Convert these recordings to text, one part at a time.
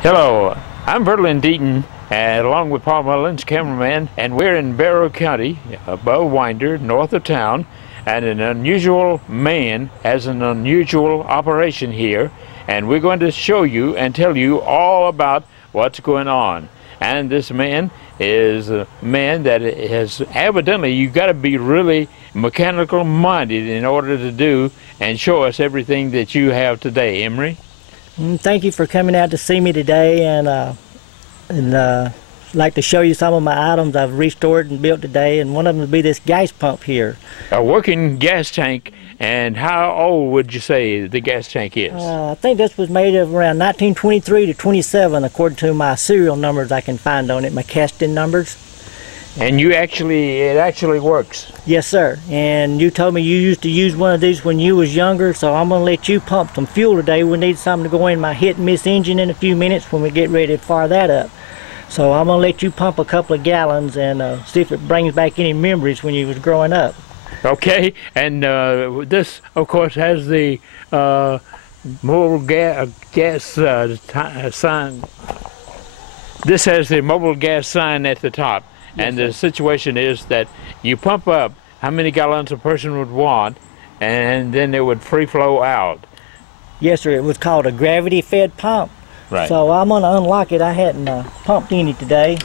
Hello, I'm Verlin Deaton, and along with Paul Mullins, cameraman, and we're in Barrow County, above Winder, north of town, and an unusual man has an unusual operation here, and we're going to show you and tell you all about what's going on. And this man is a man that has evidently, you've got to be really mechanical minded in order to do and show us everything that you have today. Emery? Thank you for coming out to see me today, and like to show you some of my items I've restored and built today, and one of them would be this gas pump here. A working gas tank. And how old would you say the gas tank is? I think this was made of around 1923 to 27, according to my serial numbers I can find on it, my cast-in numbers. And it actually works? Yes, sir. And you told me you used to use one of these when you was younger, so I'm going to let you pump some fuel today. We need something to go in my hit and miss engine in a few minutes when we get ready to fire that up. So I'm going to let you pump a couple of gallons and see if it brings back any memories when you was growing up. Okay, and this, of course, has the mobile gas sign. This has the mobile gas sign at the top. Yes, and the situation is that you pump up how many gallons a person would want, and then it would free flow out. Yes, sir. It was called a gravity-fed pump. Right. So I'm going to unlock it. I hadn't pumped any today.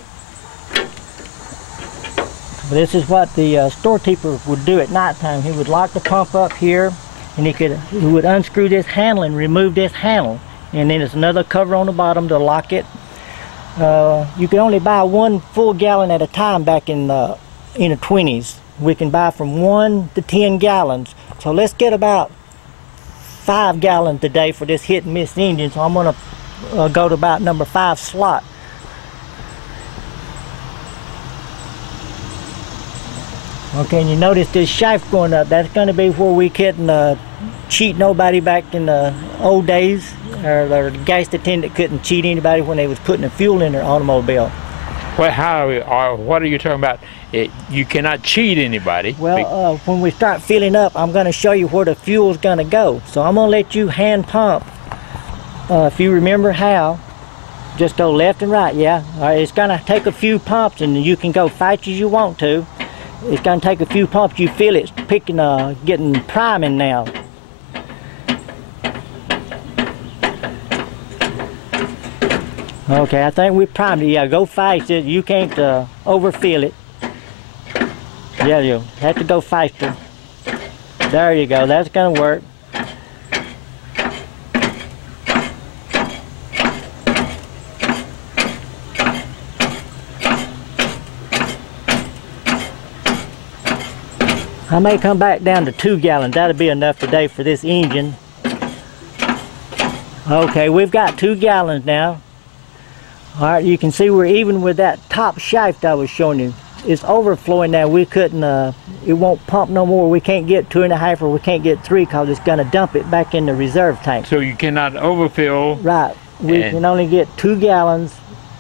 This is what the storekeeper would do at nighttime. He would lock the pump up here, and he would unscrew this handle and remove this handle, and then there's another cover on the bottom to lock it. You can only buy 1 full gallon at a time back in the 20s. We can buy from 1 to 10 gallons. So let's get about 5 gallons today for this hit and miss engine. So I'm going to go to about number 5 slot. Okay, and you notice this shaft going up. That's going to be where we couldn't cheat nobody back in the old days, or the gas attendant couldn't cheat anybody when they was putting the fuel in their automobile. Well, what are you talking about? You cannot cheat anybody. Well, when we start filling up, I'm going to show you where the fuel's going to go. So I'm going to let you hand pump. If you remember how, just go left and right, yeah? All right, it's going to take a few pumps, and you can go fast as you want to. It's going to take a few pumps. You feel it's picking, getting priming now. Okay, I think we primed it. Yeah, go fast. You can't overfill it. Yeah, you have to go faster. There you go. That's going to work. I may come back down to 2 gallons. That'll be enough today for this engine. Okay, we've got 2 gallons now. All right, you can see we're even with that top shaft I was showing you. It's overflowing now. We couldn't, it won't pump no more. We can't get 2.5 or we can't get 3 because it's going to dump it back in the reserve tank. So you cannot overfill. Right. We can only get 2 gallons,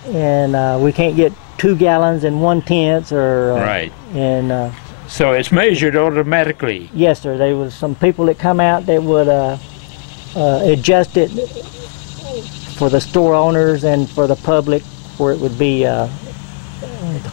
and we can't get 2 gallons and 1/10 or. Right. And. So it's measured automatically? Yes, sir. There was some people that come out that would adjust it for the store owners and for the public, where it would be the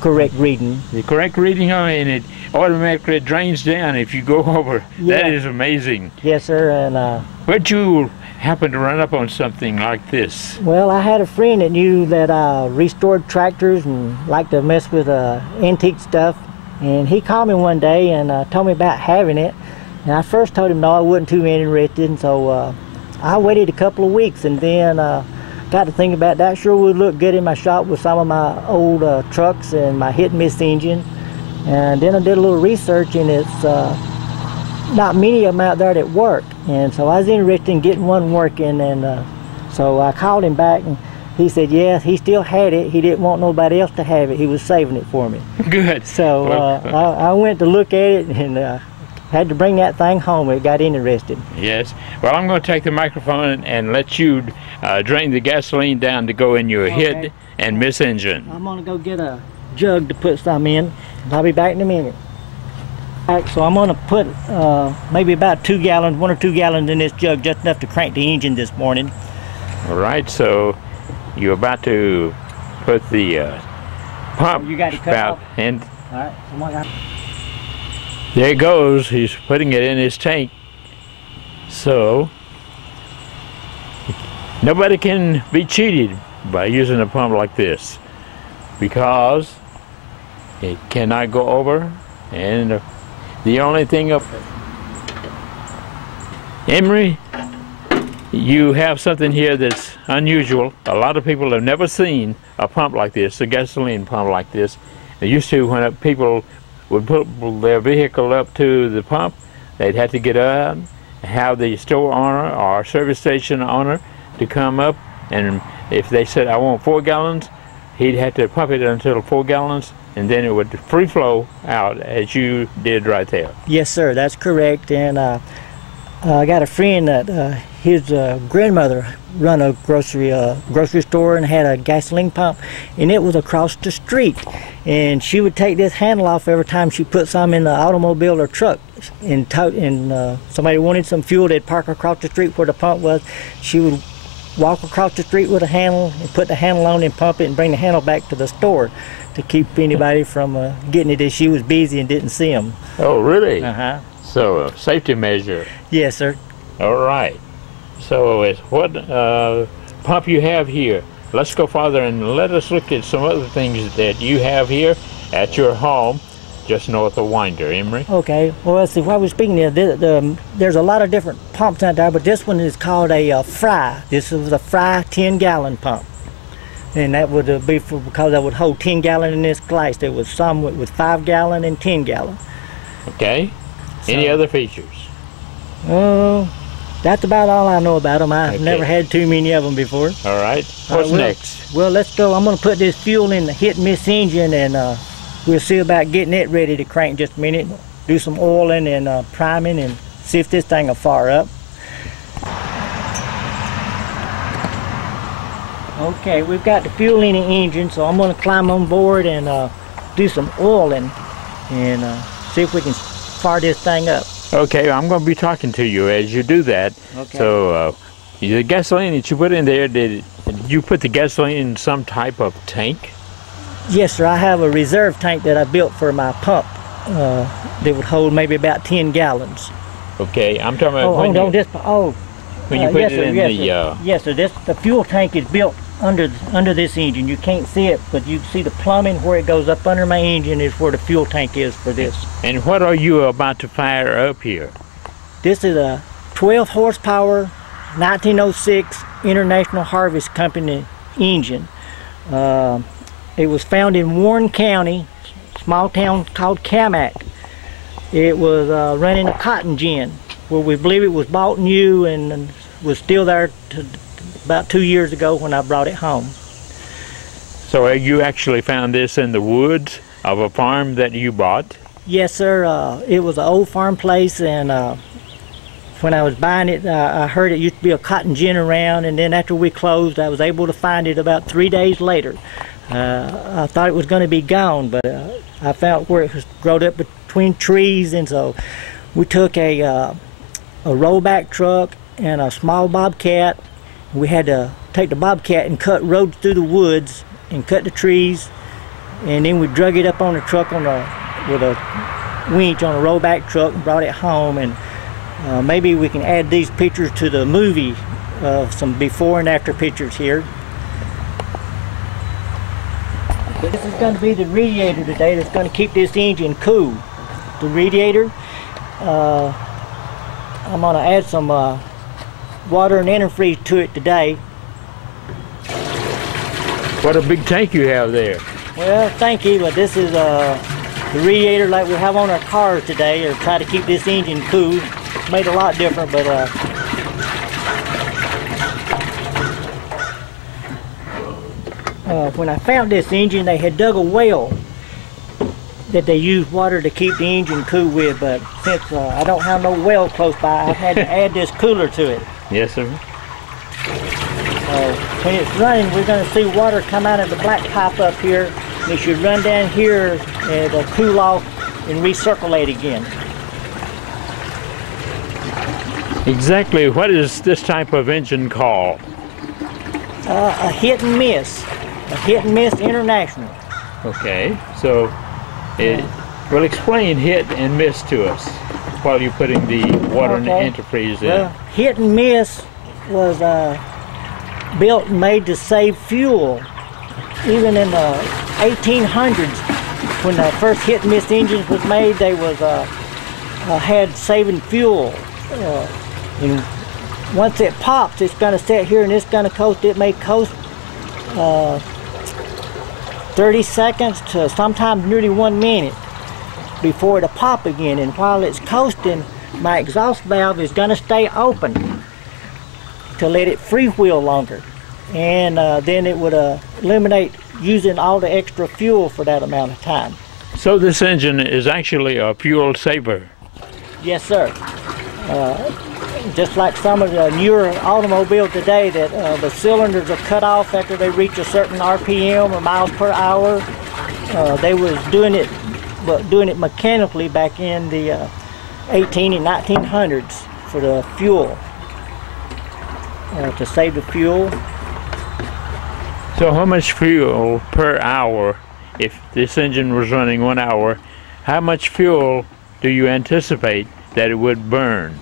correct reading. The correct reading, and it automatically drains down if you go over. Yeah. That is amazing. Yes, sir. And where'd you happen to run up on something like this? Well, I had a friend that knew that restored tractors and liked to mess with antique stuff. And he called me one day and told me about having it. And I first told him no, I wasn't too interested. And so I waited a couple of weeks, and then got to think about that. Sure would look good in my shop with some of my old trucks and my hit and miss engine. And then I did a little research, and it's not many of them out there that work. And so I was interested in getting one working. And so I called him back, and he said, yes, he still had it. He didn't want nobody else to have it. He was saving it for me. Good. So I went to look at it and had to bring that thing home. It got interested. Yes. Well, I'm going to take the microphone and let you drain the gasoline down to go in your hit and miss engine. I'm going to go get a jug to put some in. I'll be back in a minute. So I'm going to put maybe about 2 gallons, 1 or 2 gallons in this jug, just enough to crank the engine this morning. All right, so you're about to put the pump You got it cut spout off? in. All right, come on. There it goes. He's putting it in his tank. So nobody can be cheated by using a pump like this, because it cannot go over. And the only thing up, Emery, you have something here that's unusual. A lot of people have never seen a pump like this, a gasoline pump like this. They used to, when people would put their vehicle up to the pump, they'd have to get up, have the store owner or service station owner to come up, and if they said, I want 4 gallons, he'd have to pump it until 4 gallons, and then it would free flow out as you did right there. Yes, sir, that's correct. And I got a friend that his grandmother run a grocery store and had a gasoline pump, and it was across the street. And she would take this handle off every time she put some in the automobile or truck, and somebody wanted some fuel, they'd park across the street where the pump was. She would walk across the street with a handle and put the handle on and pump it and bring the handle back to the store to keep anybody from getting it if she was busy and didn't see them. Oh, really? Uh-huh. So a safety measure. Yes, sir. All right. So it's what pump you have here. Let's go farther and let us look at some other things that you have here at your home, just north of Winder, Emery. Okay. Well, let's see. While we're speaking there, there's a lot of different pumps out there, but this one is called a Fry. This is a Fry 10-gallon pump, and that would be because that would hold 10 gallon in this glass. There was some with 5 gallon and 10 gallon. Okay. Any other features? That's about all I know about them. I've Okay. never had too many of them before. All right. What's next? Well, let's go. I'm going to put this fuel in the hit and miss engine, and we'll see about getting it ready to crank in just a minute. Do some oiling and priming and see if this thing will fire up. Okay, we've got the fuel in the engine, so I'm going to climb on board and do some oiling and see if we can fire this thing up. Okay, I'm going to be talking to you as you do that. Okay. So the gasoline that you put in there, did you put the gasoline in some type of tank? Yes, sir. I have a reserve tank that I built for my pump that would hold maybe about 10 gallons. Okay, I'm talking about When you put yes, it sir, in yes, sir. The fuel tank is built under this engine. You can't see it, but you see the plumbing where it goes up under my engine is where the fuel tank is for this. And what are you about to fire up here? This is a 12 horsepower 1906 International Harvest Company engine. It was found in Warren County, small town called Camac. It was running a cotton gin. Well, we believe it was bought new and was still there about 2 years ago when I brought it home. So you actually found this in the woods of a farm that you bought? Yes, sir. It was an old farm place, and when I was buying it, I heard it used to be a cotton gin around, and then after we closed, I was able to find it about 3 days later. I thought it was going to be gone, but I found where it was grown up between trees, and so we took a rollback truck and a small bobcat. We had to take the bobcat and cut roads through the woods and cut the trees, and then we drug it up on the truck with a winch on a rollback truck and brought it home. And maybe we can add these pictures to the movie, some before and after pictures here. This is going to be the radiator today that's going to keep this engine cool. The radiator, I'm going to add some water and antifreeze to it today. What a big tank you have there. Well, thank you, but this is the radiator like we have on our cars today, or try to keep this engine cool. It's made a lot different, but when I found this engine, they had dug a well that they used water to keep the engine cool with, but since I don't have no well close by, I had to add this cooler to it. Yes, sir. When it's running, we're going to see water come out of the black pipe up here. It should run down here and it'll cool off and recirculate again. Exactly what is this type of engine called? A hit and miss. A hit and miss international. Okay, so well, explain hit and miss to us while you're putting the water antifreeze in. Well, hit and miss was built and made to save fuel. Even in the 1800s, when the first hit and miss engines was made, they was had saving fuel. And once it pops, it's going to sit here and it's going to coast. It may coast 30 seconds to sometimes nearly 1 minute before it'll pop again. And while it's coasting, my exhaust valve is going to stay open to let it freewheel longer. And then it would eliminate using all the extra fuel for that amount of time. So this engine is actually a fuel saver. Yes, sir. Just like some of the newer automobiles today, that the cylinders are cut off after they reach a certain RPM or miles per hour. They was doing it mechanically back in the 18 and 1900s for the fuel, to save the fuel. So how much fuel per hour, if this engine was running 1 hour, how much fuel do you anticipate that it would burn?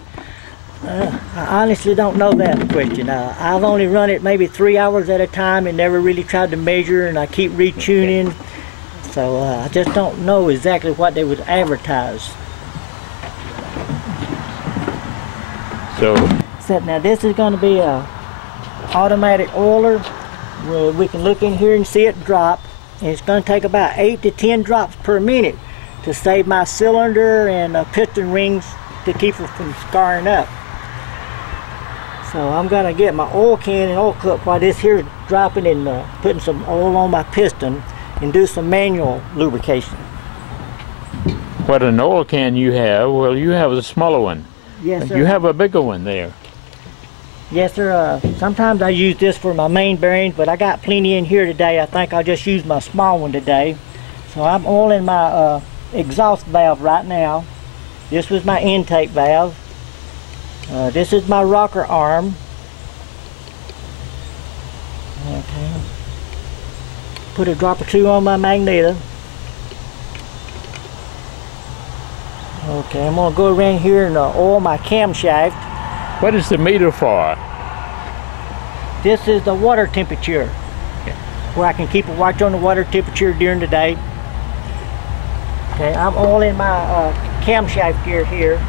I honestly don't know that question. I've only run it maybe 3 hours at a time and never really tried to measure, and I keep retuning. So I just don't know exactly what they would advertise. So now this is going to be a automatic oiler. We can look in here and see it drop. And it's going to take about 8 to 10 drops per minute to save my cylinder and piston rings to keep it from scarring up. So I'm going to get my oil can and oil cup while this here is dropping and putting some oil on my piston and do some manual lubrication. What an oil can you have? Well, you have a smaller one. Yes, sir. You have a bigger one there. Yes, sir. Sometimes I use this for my main bearings, but I got plenty in here today. I think I'll just use my small one today. So I'm oiling my exhaust valve right now. This was my intake valve. This is my rocker arm. Okay. Put a drop or two on my magneto. Okay, I'm going to go around here and oil my camshaft. What is the meter for? This is the water temperature, where I can keep a watch on the water temperature during the day. Okay, I'm oiling my camshaft gear here.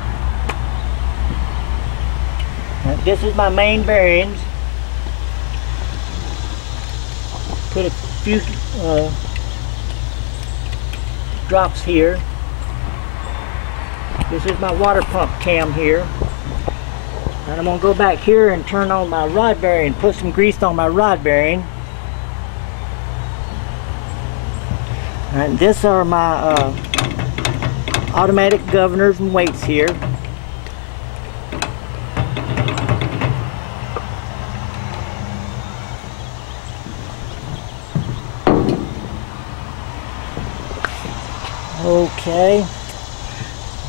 This is my main bearings. Put a few drops here. This is my water pump cam here. And I'm going to go back here and turn on my rod bearing, put some grease on my rod bearing. And these are my automatic governors and weights here. Okay,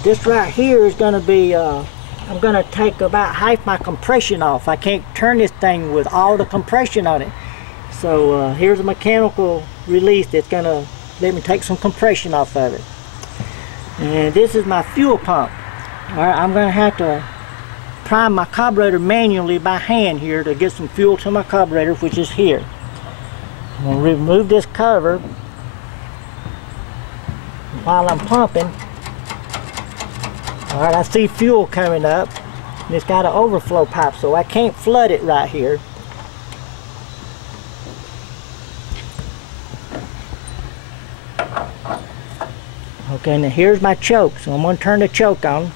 this right here is going to be, I'm going to take about half my compression off. I can't turn this thing with all the compression on it. So here's a mechanical release that's going to let me take some compression off of it. And this is my fuel pump. All right, I'm going to have to prime my carburetor manually by hand here to get some fuel to my carburetor, which is here. I'm going to remove this cover while I'm pumping. All right, I see fuel coming up, and it's got an overflow pipe, so I can't flood it right here. Okay, now here's my choke, so I'm going to turn the choke on.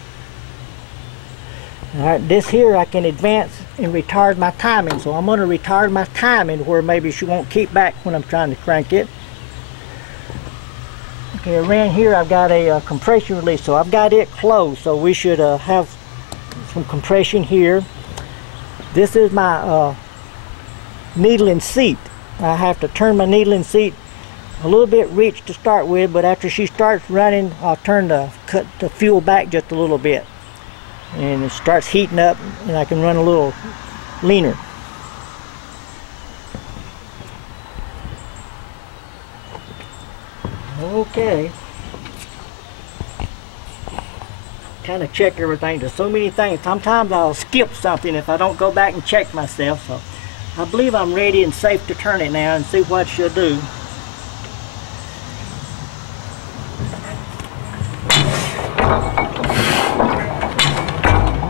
All right, this here I can advance and retard my timing, so I'm going to retard my timing where maybe she won't keep back when I'm trying to crank it. Okay, around here I've got a compression release, so I've got it closed, so we should have some compression here. This is my needling seat. I have to turn my needling seat a little bit rich to start with, but after she starts running, I'll cut the fuel back just a little bit, and it starts heating up, and I can run a little leaner. Okay. Kind of check everything. There's so many things. Sometimes I'll skip something if I don't go back and check myself. So I believe I'm ready and safe to turn it now and see what she'll do.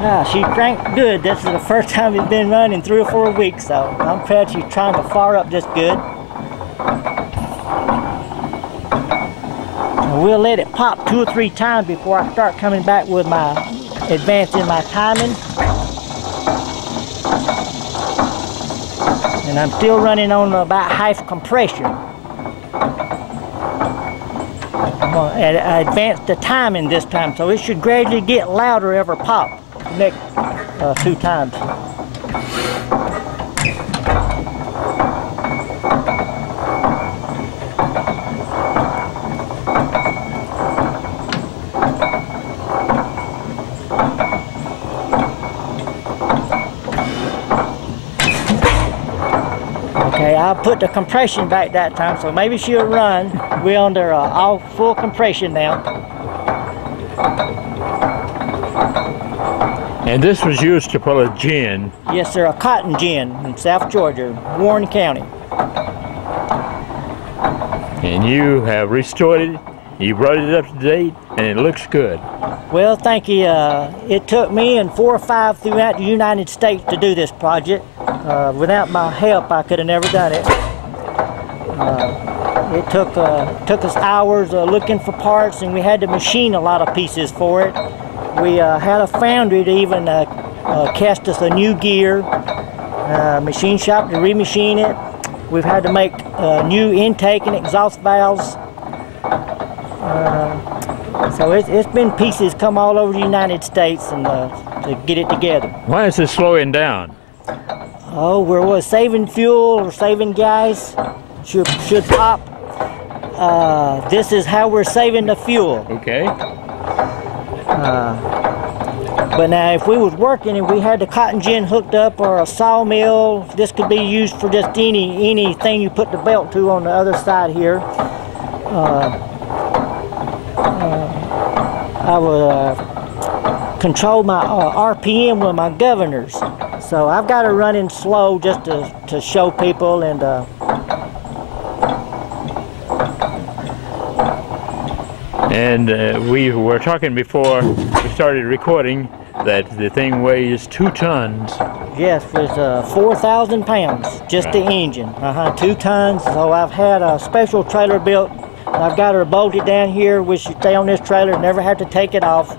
Ah, she cranked good. This is the first time it's been running 3 or 4 weeks, so I'm glad she's trying to fire up just good. And we'll let it pop 2 or 3 times before I start coming back with my advancing my timing. And I'm still running on about half compression. I'm going to advance the timing this time, so it should gradually get louder every pop. Next 2 times. Okay, I put the compression back that time, so maybe she'll run. We're under all full compression now. And this was used to pull a gin. Yes, sir, a cotton gin in South Georgia, Warren County. And you have restored it, you brought it up to date, and it looks good. Well, thank you. It took me and 4 or 5 throughout the United States to do this project. Without my help, I could have never done it. It took us hours looking for parts, and we had to machine a lot of pieces for it. We had a foundry to even cast us a new gear, machine shop to remachine it. We've had to make new intake and exhaust valves. So it's been pieces come all over the United States and to get it together. Why is it slowing down? Oh, we're saving fuel or saving gas. Should pop. This is how we're saving the fuel. Okay. But now if we was working and we had the cotton gin hooked up or a sawmill, this could be used for just anything you put the belt to on the other side here. I would control my RPM with my governors. So I've got it running slow just to show people and we were talking before we started recording that the thing weighs 2 tons. Yes, it's 4,000 pounds, just the engine. 2 tons. So I've had a special trailer built. I've got her bolted down here, which should stay on this trailer, never have to take it off.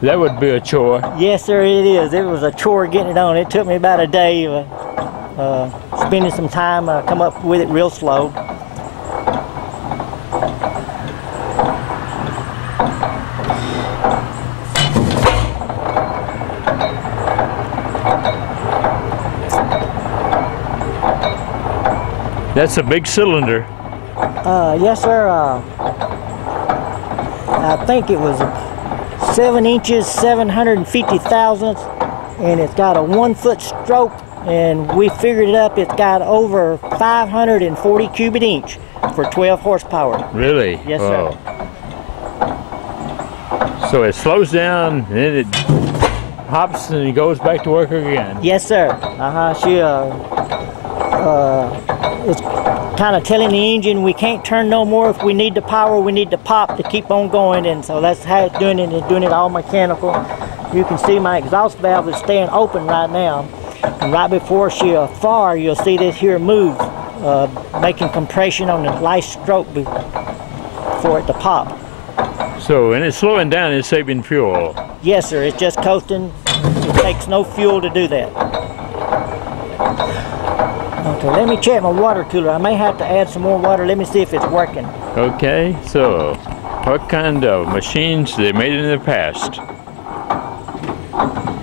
That would be a chore. Yes, sir, it is. It was a chore getting it on. It took me about a day spending some time, come up with it real slow. That's a big cylinder. Yes, sir. I think it was 7 inches, 750 thousandths, and it's got a 1-foot stroke, and we figured it up. It's got over 540 cubic inch for 12 horsepower. Really? Yes, sir. So it slows down, and then it hops, and it goes back to work again. Yes, sir. It's kind of telling the engine we can't turn no more. If we need the power, we need the pop to keep on going, and so that's how it's doing it. It's doing it all mechanical. You can see my exhaust valve is staying open right now, and right before she fire, you'll see this here move, making compression on the last stroke for it to pop. So when it's slowing down, it's saving fuel. Yes, sir. It's just coasting. It takes no fuel to do that. Okay, let me check my water cooler. I may have to add some more water. Let me see if it's working. Okay, so what kind of machines they made in the past?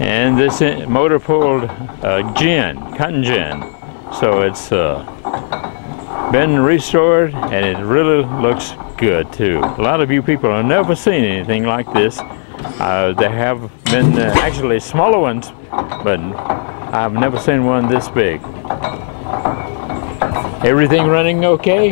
And this motor pulled gin, cotton gin. So it's been restored, and it really looks good too. A lot of you people have never seen anything like this. There have been actually smaller ones, but I've never seen one this big. Everything running okay?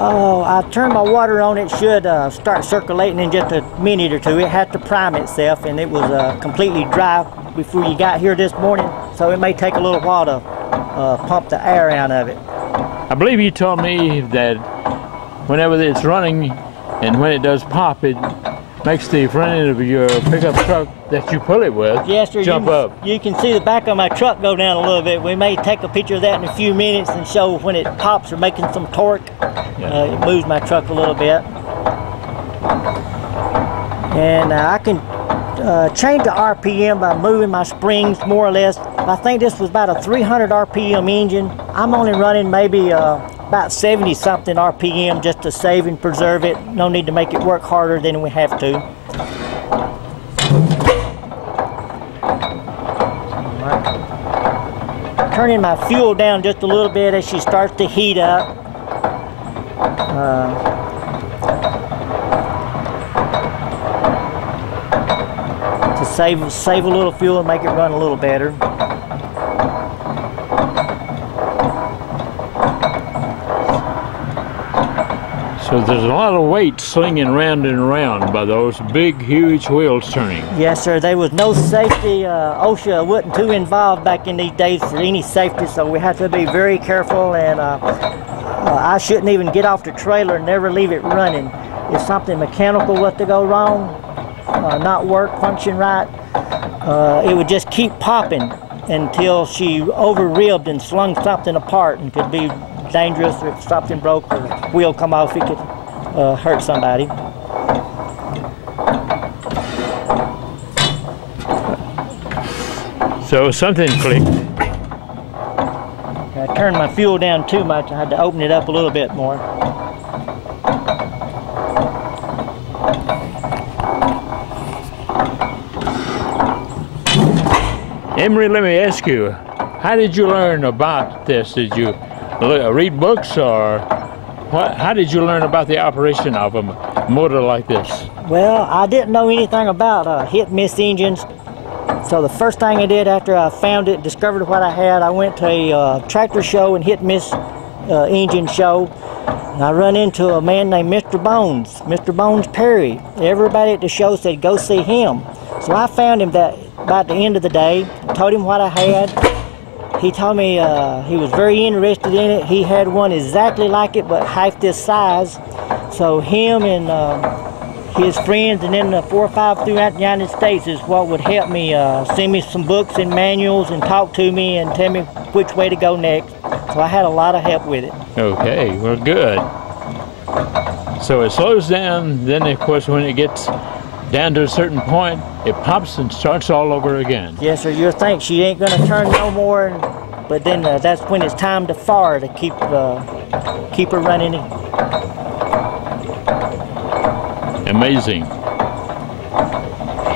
Oh, I turned my water on. It should start circulating in just a minute or two. It had to prime itself, and it was completely dry before you got here this morning, so it may take a little while to pump the air out of it. I believe you told me that whenever it's running and when it does pop, it makes the front end of your pickup truck that you pull it with jump up. You can see the back of my truck go down a little bit. We may take a picture of that in a few minutes and show when it pops or making some torque. It moves my truck a little bit. And I can change the RPM by moving my springs more or less. I think this was about a 300 RPM engine. I'm only running maybe about 70 something RPM just to save and preserve it. No need to make it work harder than we have to. Turning my fuel down just a little bit as she starts to heat up. To save a little fuel and make it run a little better. So there's a lot of weight slinging round and around by those big, huge wheels turning. Yes, sir. There was no safety. OSHA wasn't too involved back in these days for any safety, so we have to be very careful. And I shouldn't even get off the trailer and never leave it running. If something mechanical was to go wrong, not work, function right, it would just keep popping until she over-ribbed and slung something apart, and could be dangerous. If something broke or wheel come off, it could hurt somebody. So something clicked. I turned my fuel down too much. I had to open it up a little bit more. Emery, let me ask you, how did you learn about this? Did you read books, or how did you learn about the operation of a motor like this? Well, I didn't know anything about hit-miss engines. So the first thing I did after I found it, discovered what I had, I went to a tractor show and hit-miss engine show. And I run into a man named Mr. Bones Perry. Everybody at the show said, go see him. So I found him about the end of the day, told him what I had. He told me he was very interested in it. He had one exactly like it, but half this size. So him and his friends, and then the 4 or 5 throughout the United States, is what would help me send me some books and manuals and talk to me and tell me which way to go next. So I had a lot of help with it. Okay, well, good. So it slows down, then of course when it gets down to a certain point, it pops and starts all over again. Yes, sir. You'll think she ain't gonna turn no more, but then that's when it's time to fire to keep her running. Amazing.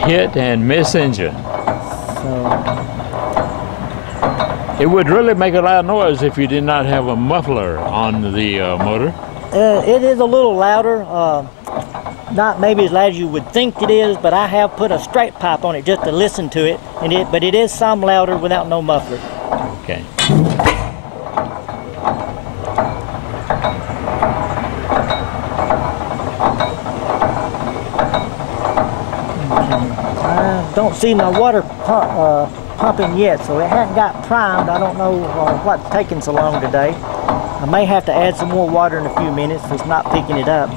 Hit and miss engine. It would really make a loud noise if you did not have a muffler on the motor. It is a little louder. Not maybe as loud as you would think it is, but I have put a straight pipe on it just to listen to it, but it is some louder without no muffler. Okay. I don't see my water pumping yet, so it hasn't got primed. I don't know what's taking so long today. I may have to add some more water in a few minutes if it's not picking it up.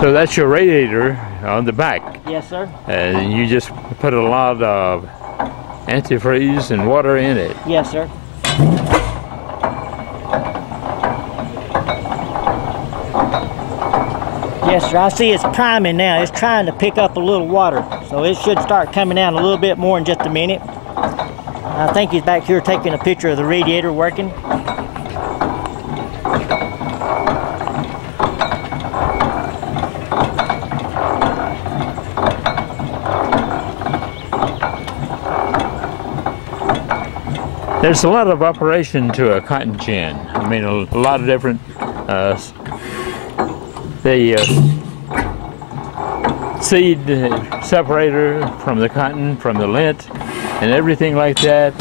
So that's your radiator on the back. Yes, sir. And you just put a lot of antifreeze and water in it. Yes, sir. Yes, sir. I see it's priming now. It's trying to pick up a little water. So it should start coming out a little bit more in just a minute. I think he's back here taking a picture of the radiator working. There's a lot of operation to a cotton gin. I mean, a lot of different, seed separator from the cotton, from the lint, and everything like that,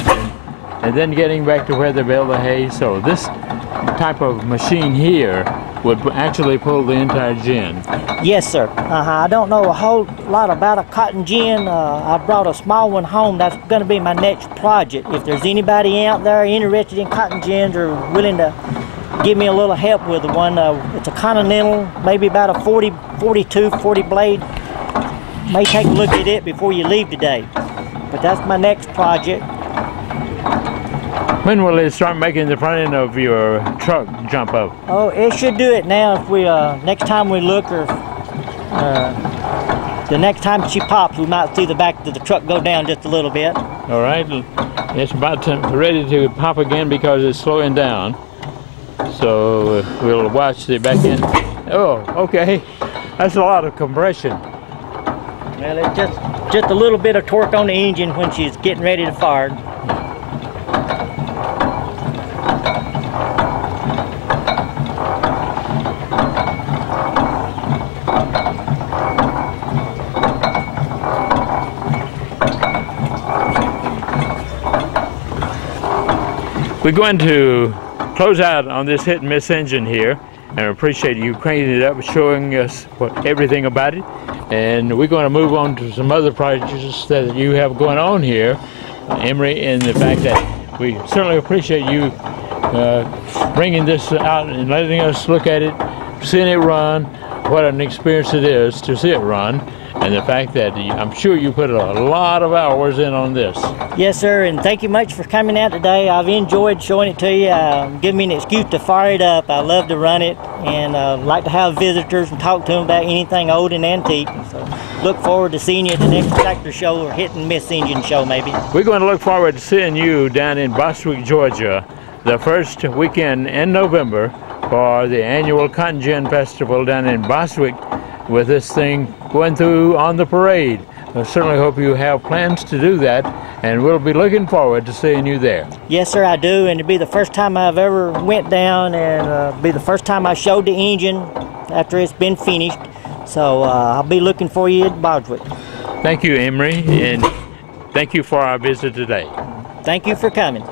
and then getting back to where they bale the hay. So this type of machine here would actually pull the entire gin. Yes, sir. I don't know a whole lot about a cotton gin. I brought a small one home. That's going to be my next project. If there's anybody out there interested in cotton gins or willing to give me a little help with one, it's a Continental, maybe about a 40 blade. May take a look at it before you leave today. But that's my next project. When will it start making the front end of your truck jump up? Oh, it should do it now. If we next time we look, or the next time she pops, we might see the back of the truck go down just a little bit. All right, it's about ready to pop again because it's slowing down. So we'll watch the back end. Oh, okay. That's a lot of compression. Well, it's just a little bit of torque on the engine when she's getting ready to fire. We're going to close out on this hit and miss engine here, and I appreciate you cranking it up, showing us everything about it. And we're going to move on to some other projects that you have going on here, Emery, and the fact that we certainly appreciate you bringing this out and letting us look at it, seeing it run, what an experience it is to see it run, and the fact that I'm sure you put a lot of hours in on this. Yes, sir, and thank you much for coming out today. I've enjoyed showing it to you. Give me an excuse to fire it up. I love to run it and like to have visitors and talk to them about anything old and antique. So look forward to seeing you at the next tractor show or hit and miss engine show maybe. We're going to look forward to seeing you down in Bostwick, Georgia, the first weekend in November for the annual Cotton Gin Festival down in Bostwick, with this thing going through on the parade. I certainly hope you have plans to do that, and we'll be looking forward to seeing you there. Yes, sir, I do, and it'll be the first time I've ever went down, and be the first time I showed the engine after it's been finished. So I'll be looking for you at Bostwick. Thank you, Emery, and thank you for our visit today. Thank you for coming.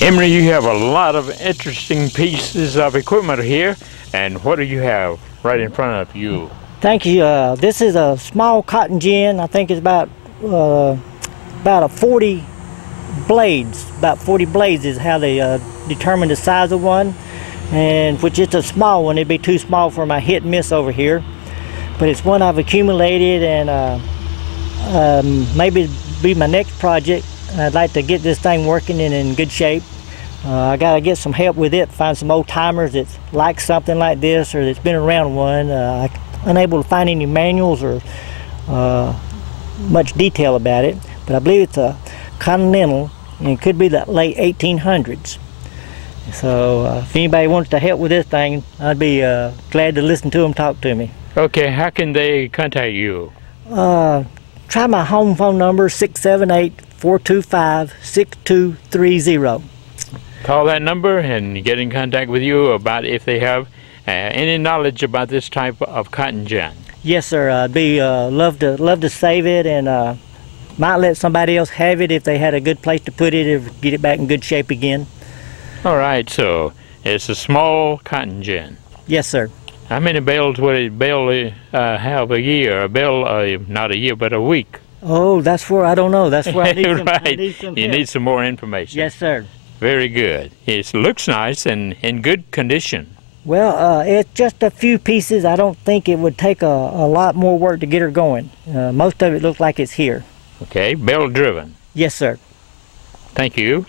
Emery, you have a lot of interesting pieces of equipment here, and what do you have right in front of you? Thank you. This is a small cotton gin. I think it's about a 40 blades. About 40 blades is how they determine the size of one, and which is a small one. It'd be too small for my hit and miss over here, but it's one I've accumulated, and maybe be my next project. I'd like to get this thing working and in good shape. I got to get some help with it, find some old timers that like something like this or that's been around one. I'm unable to find any manuals or much detail about it, but I believe it's a Continental, and it could be the late 1800s. So if anybody wants to help with this thing, I'd be glad to listen to them talk to me. Okay, how can they contact you? Try my home phone number, 678-425-6230. Call that number and get in contact with you about if they have any knowledge about this type of cotton gin. Yes, sir. I'd be love to save it, and might let somebody else have it if they had a good place to put it or get it back in good shape again. All right, so it's a small cotton gin. Yes, sir. How many bales would a bale have a year? A bale, not a year, but a week. Oh, that's where I don't know. That's where I need some, right. I need some You help. need some more information. Yes, sir. Very good. It looks nice and in good condition. Well, it's just a few pieces. I don't think it would take a lot more work to get her going. Most of it looks like it's here. Okay, bale driven. Yes, sir. Thank you.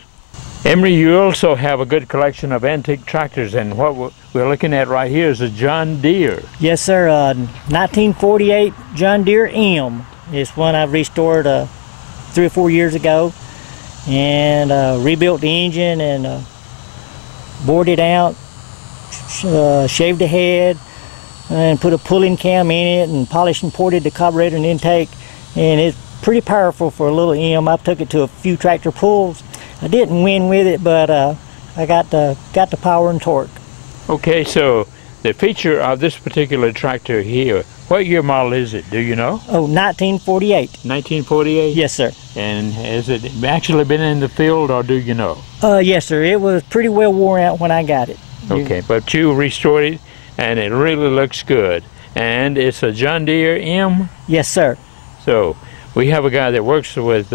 Emery, you also have a good collection of antique tractors, and what we're looking at right here is a John Deere. Yes, sir. 1948 John Deere M. It's one I restored 3 or 4 years ago, and rebuilt the engine and bored it out, shaved the head, and put a pulling cam in it, and polished and ported the carburetor and intake, and it's pretty powerful for a little M. I took it to a few tractor pulls. I didn't win with it, but I got the power and torque. Okay, so the feature of this particular tractor here, What year model is it? Do you know? Oh, 1948. 1948? Yes, sir. And has it actually been in the field, or do you know? Yes, sir. It was pretty well worn out when I got it. Okay, but you restored it, and it really looks good. And it's a John Deere M? Yes, sir. So, we have a guy that works with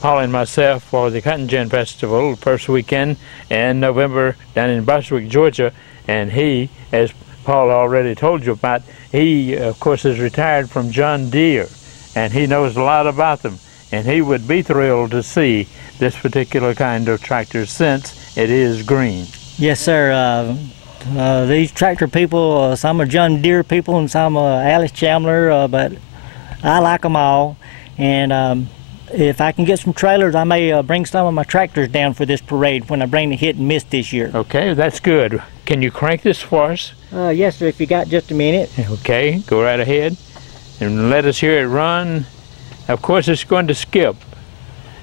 Paul and myself for the Cotton Gin Festival, first weekend in November down in Bostwick, Georgia. And he, as Paul already told you about, he, of course, is retired from John Deere, and he knows a lot about them. And he would be thrilled to see this particular kind of tractor since it is green. Yes, sir. These tractor people, some are John Deere people and some are Alice Chandler, but I like them all. And if I can get some trailers, I may bring some of my tractors down for this parade when I bring the hit and miss this year. Okay, that's good. Can you crank this for us? Yes, sir, if you got just a minute. Okay, go right ahead and let us hear it run. Of course, it's going to skip.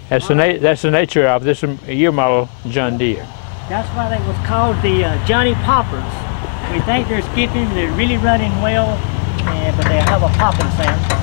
That's the nature of this year model John Deere. That's why they was called the Johnny Poppers. We think they're skipping, they're really running well, but they have a popping sound.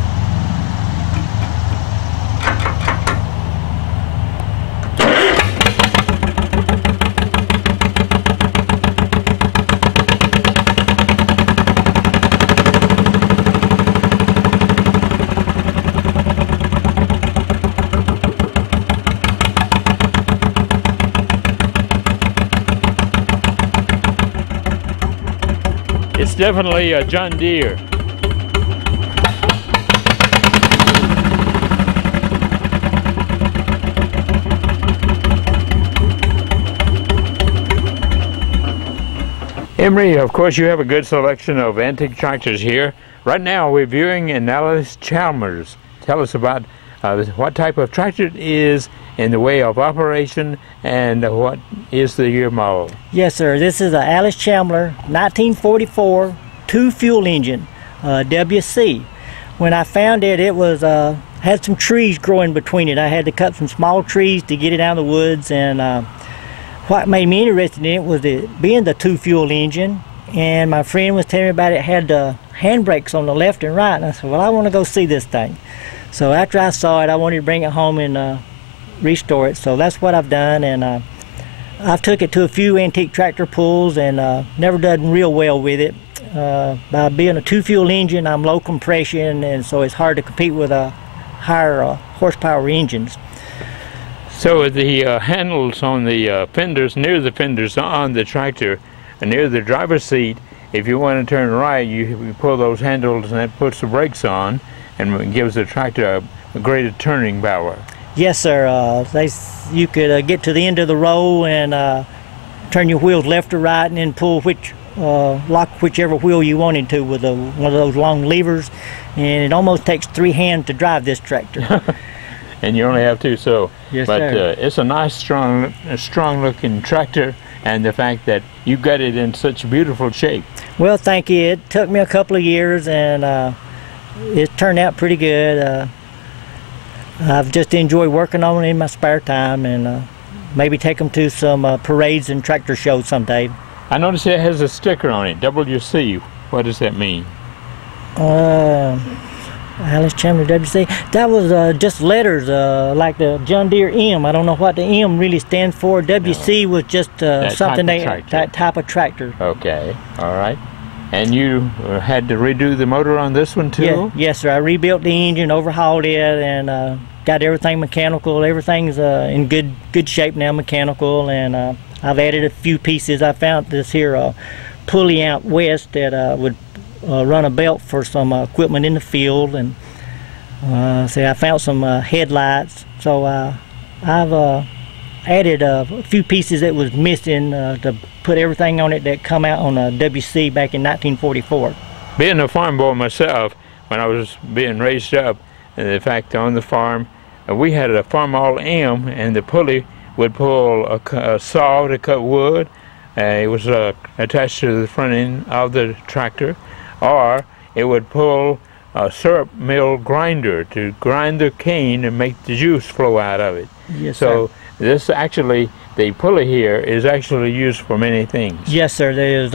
It's definitely a John Deere. Emery, of course, you have a good selection of antique tractors here. Right now, we're viewing an Alice Chalmers. Tell us about what type of tractor it is in the way of operation and what is the year model. Yes, sir. This is a Alice Chandler 1944 two-fuel engine, WC. When I found it, it was had some trees growing between it. I had to cut some small trees to get it out of the woods, and what made me interested in it was it being the two-fuel engine. And my friend was telling me about it had handbrakes on the left and right, and I said, well, I want to go see this thing. So after I saw it, I wanted to bring it home and restore it. So that's what I've done, and I've took it to a few antique tractor pulls and never done real well with it. By being a two-fuel engine, I'm low compression, and so it's hard to compete with higher horsepower engines. So the handles on the fenders, near the fenders on the tractor, near the driver's seat, if you want to turn right, you pull those handles and that puts the brakes on and gives the tractor a greater turning power. Yes, sir. You could get to the end of the row and turn your wheels left or right, and then pull lock whichever wheel you wanted to with one of those long levers, and it almost takes 3 hands to drive this tractor. And you only have 2, so. Yes, but sir. It's a nice, strong-looking tractor, and the fact that you got it in such beautiful shape. Well, thank you. It took me a couple of years, and it turned out pretty good. I've just enjoyed working on it in my spare time, and maybe take them to some parades and tractor shows someday. I noticed it has a sticker on it, WC. What does that mean? Alice Chandler WC. That was just letters, like the John Deere M. I don't know what the M really stands for. WC was just something that type of tractor. Okay, all right. And you had to redo the motor on this one too? Yeah, yes, sir. I rebuilt the engine, overhauled it, and got everything mechanical. Everything's in good shape now, mechanical, and I've added a few pieces. I found this here pulley out west that would run a belt for some equipment in the field, and I found some headlights. So I've added a few pieces that was missing to put everything on it that come out on a WC back in 1944. Being a farm boy myself, when I was being raised up, and in fact on the farm, we had a Farmall M, and the pulley would pull a saw to cut wood. It was attached to the front end of the tractor, or it would pull a syrup mill grinder to grind the cane and make the juice flow out of it. Yes, so sir. This actually, the pulley here is actually used for many things. Yes, sir. There's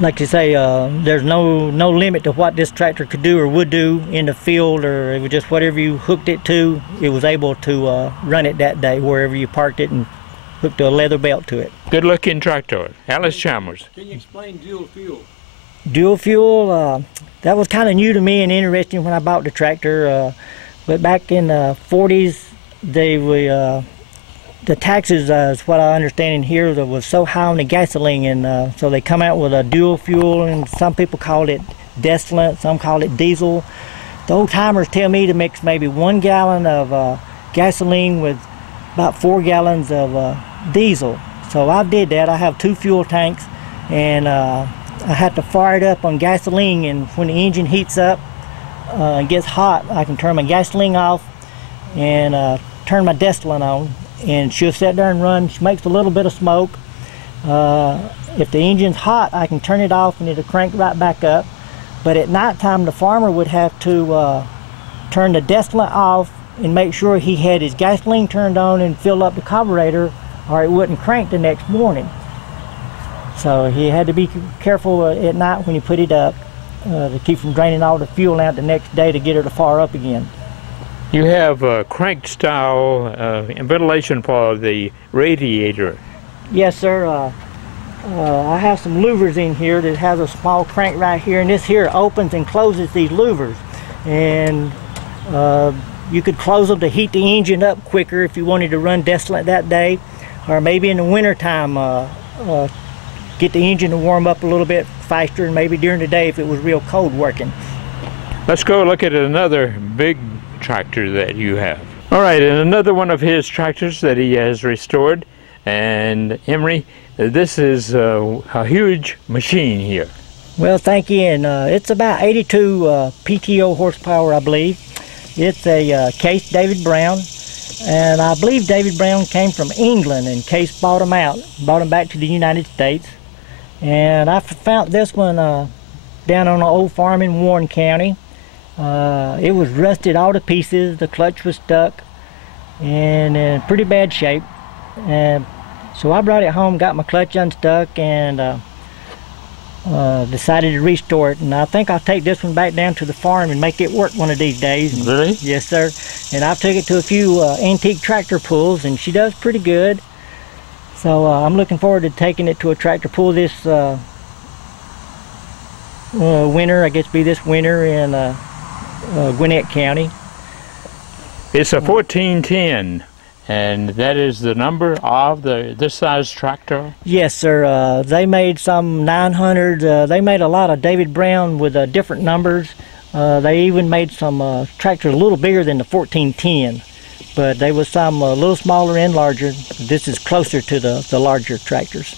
like you say, there's no limit to what this tractor could do or would do in the field, or it was just whatever you hooked it to, it was able to run it that day wherever you parked it and hooked a leather belt to it. Good looking tractor. Alice Chalmers. Can you explain dual fuel? Dual fuel, that was kind of new to me and interesting when I bought the tractor. But back in the 40s, the taxes, is what I understand in here, that was so high on the gasoline, and so they come out with a dual fuel, and some people call it distillate, some call it diesel. The old timers tell me to mix maybe 1 gallon of gasoline with about 4 gallons of diesel. So I did that. I have 2 fuel tanks, and I have to fire it up on gasoline, and when the engine heats up and gets hot, I can turn my gasoline off and turn my distillate on, and she'll sit there and run. She makes a little bit of smoke. If the engine's hot, I can turn it off and it'll crank right back up. But at nighttime, the farmer would have to turn the distillate off and make sure he had his gasoline turned on and fill up the carburetor, or it wouldn't crank the next morning. So he had to be careful at night when he put it up to keep from draining all the fuel out the next day to get her to fire up again. You have a cranked style ventilation for the radiator. Yes, sir. I have some louvers in here that has a small crank right here, and this here opens and closes these louvers. And you could close them to heat the engine up quicker if you wanted to run distillate that day, or maybe in the winter time get the engine to warm up a little bit faster, and maybe during the day if it was real cold working. Let's go look at another big tractor that you have. All right, and another one of his tractors that he has restored. And Emery, this is a huge machine here. Well, thank you, and it's about 82 PTO horsepower, I believe. It's a Case David Brown, and I believe David Brown came from England, and Case bought him back to the United States. And I found this one down on an old farm in Warren County. It was rusted all to pieces, the clutch was stuck, and in pretty bad shape. And so I brought it home, got my clutch unstuck, and decided to restore it. And I think I'll take this one back down to the farm and make it work one of these days. Really? Yes, sir. And I've took it to a few antique tractor pulls, and she does pretty good. So I'm looking forward to taking it to a tractor pull this winter, I guess be this winter in Gwinnett County. It's a 1410, and that is the number of this size tractor? Yes, sir. They made some 900. They made a lot of David Brown with different numbers. They even made some tractors a little bigger than the 1410, but they was some a little smaller and larger. This is closer to the larger tractors.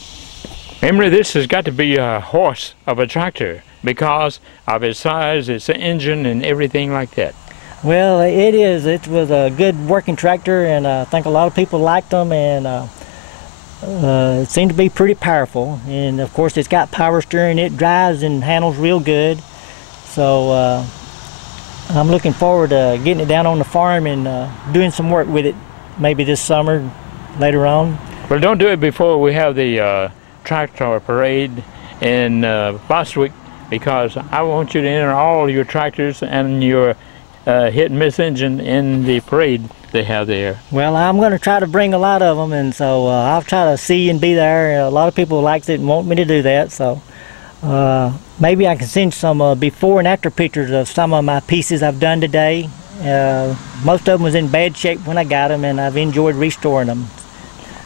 Emery, this has got to be a horse of a tractor because of its size, its engine, and everything like that. Well, it is. It was a good working tractor, and I think a lot of people liked them, and it seemed to be pretty powerful. And of course, it's got power steering. It drives and handles real good. So I'm looking forward to getting it down on the farm and doing some work with it, maybe this summer, later on. Well, don't do it before we have the tractor parade in Bostwick, because I want you to enter all your tractors and your hit and miss engine in the parade they have there. Well, I'm going to try to bring a lot of them, and so I'll try to see and be there. A lot of people like it and want me to do that, so maybe I can send some before and after pictures of some of my pieces I've done today. Most of them was in bad shape when I got them, and I've enjoyed restoring them.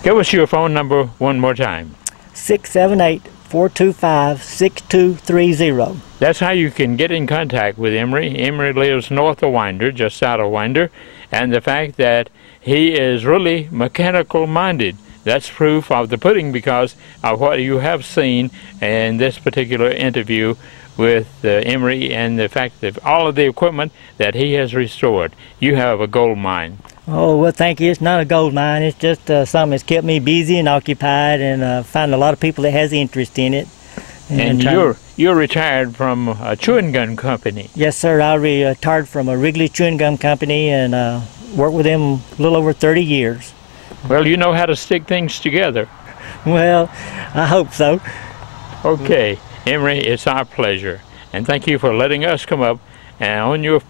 Give us your phone number one more time. 678-425-6230. That's how you can get in contact with Emery. Emery lives north of Winder, just south of Winder, and the fact that he is really mechanical minded, that's proof of the pudding because of what you have seen in this particular interview with Emery, and the fact that all of the equipment that he has restored. You have a gold mine. Oh, well, thank you. It's not a gold mine. It's just something that's kept me busy and occupied, and find a lot of people that has interest in it. And you're retired from a chewing gum company. Yes, sir. I retired from a Wrigley chewing gum company and worked with them a little over 30 years. Well, you know how to stick things together. Well, I hope so. Okay. Emery, it's our pleasure. And thank you for letting us come up and on your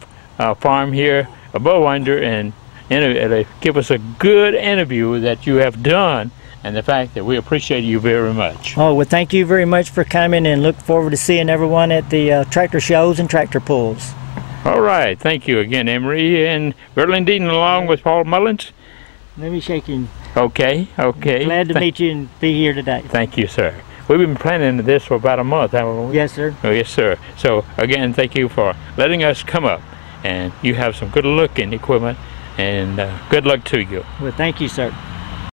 farm here, a bow winder, and give us a good interview that you have done, and the fact that we appreciate you very much. Oh, well, thank you very much for coming, and look forward to seeing everyone at the tractor shows and tractor pulls. All right, thank you again, Emery and Berlin Deaton, along with Paul Mullins. Let me shake you. Okay, okay. Glad to meet you and be here today. Thank you, sir. We've been planning this for about a month, haven't we? Yes, sir. Oh, yes, sir. So, again, thank you for letting us come up. And you have some good looking equipment, and good luck to you. Well, thank you, sir.